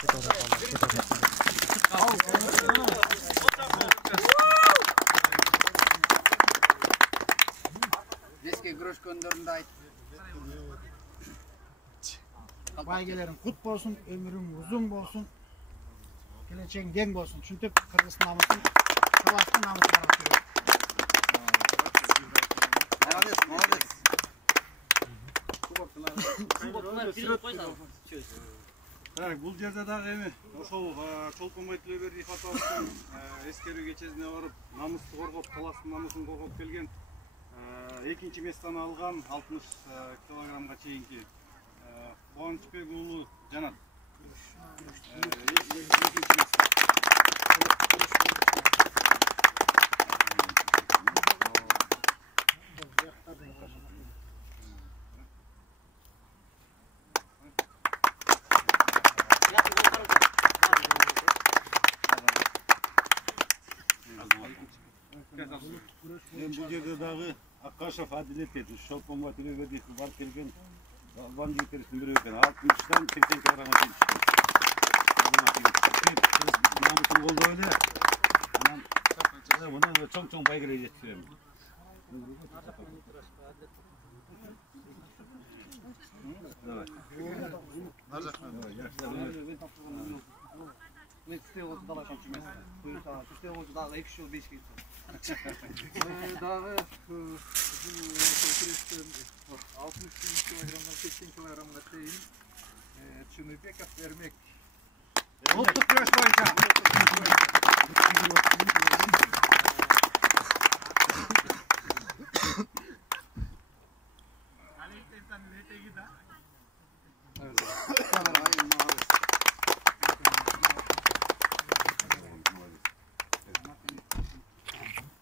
Беске күрөшкөндөрүндү айт. Байгелерің құт болсын, өмірің ұзын болсын, келешегің кең болсын. Шүнтіп Қырғызстан намысын, Қазақстан намысын барып. Так, бул жерде дагы эми ошол Чолпонбай Тилебердиев атабыздын эскерүү кечесине барып, намысты коргоп, таластын намысын коргоп келген экинчи местаны алган 60 килограммга чейинки Кубанычбек уулу Жанат. Бул жерде дагы Аккашев Адилет эди, Чолпонбай Тилебердиев барып келген Албан жигиттерибиздин бирөө экен. 60-тан 80 килограммга чейин чыккан. Намысын колдоп эле, анан мына чоң-чоң байгелер жетип берем. Нар жакка. Мен түсте болса дала шамчы емес. Түсте болса дагы 2 жыл 5 кетті. Дагы бұл күрестен 60 килограммдан 80 килограммға дейін Чыныбеков Ермек. Ұлттық күрес бойынша.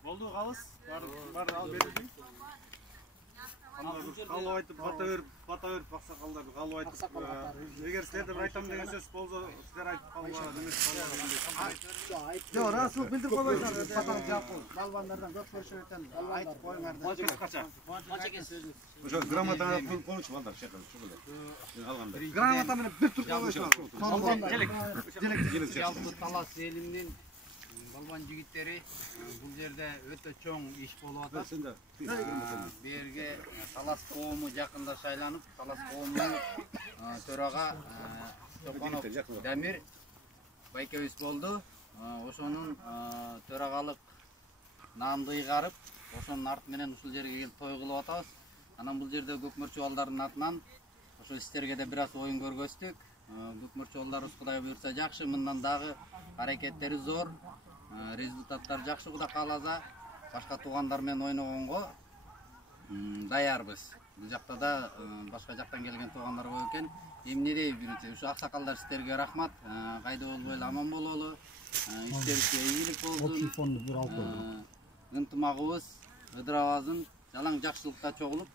Болду калыс, бар ал берилди. Калып айтып, бата берип аксакалдар калып айтып, эгер силерде бир айтам деген сөз болсо, силер айтып калгыла демек калгыла. Жок, расылык билдирип койбойсуңар. Батан жакын. Балбандардан көп көрсөтөм. Айтып коюңар. Бачек кача. Ошо грамотаны конуч балдар чакыр, ушул эле. Алганда. Грамота менен бир тур койбойсуңар. Желек. Жалпы Талас элинин балбан жигиттери бул жерде өтө чоң иш болуп атат. Берге Талас коому жакында шайланып, Талас коомунун төрага Чоконов Дамир байкебиз болду. Ошонун төрагалык наамды ыйгарып, ошонун арты менен ушул жерге келип той кылып атабыз. Анан бул жерде көкмөрчү балдардын атынан ошол истерге да бир аз оюн көргөздүк. Көкмөрчү балдарыбыз Кудай буйрса жакшы, мындан дагы аракеттери зор. Результаттар жакшы Кудай кааласа, башка туугандар менен ойногонго даярбыз. Бул жакта да башка жактан келген туугандар көп экен. Эмне дейт биринчи, ушу аксакалдар сиздерге рахмат. Кайда болбой эле аман бололу. Иштерибизге ийгилик болсун. Ынтымагыбыз, ыдырабызын жалаң жакшылыкта чогулуп,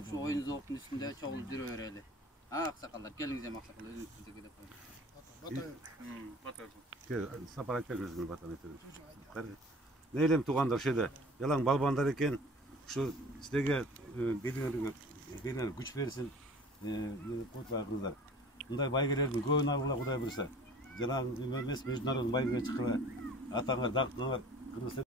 ушу оюн зооктун үстүндө чогулуп жүрө берели. Аксакалдар, келиңиз эми аксакалдар өзүңүздү деп коюңуз. Сапар айтпай өзүңөр батан айтып. Нейлем туугандар ошо жалаң балбандар экен. Ушу силерге белиңерге күч берсин. Котларыңыздар. Мындай байгелердин көбүн алгыла Кудай буйрса. Жалаң эмес международный байгеге чыккыла. Атаңар, дактыңар,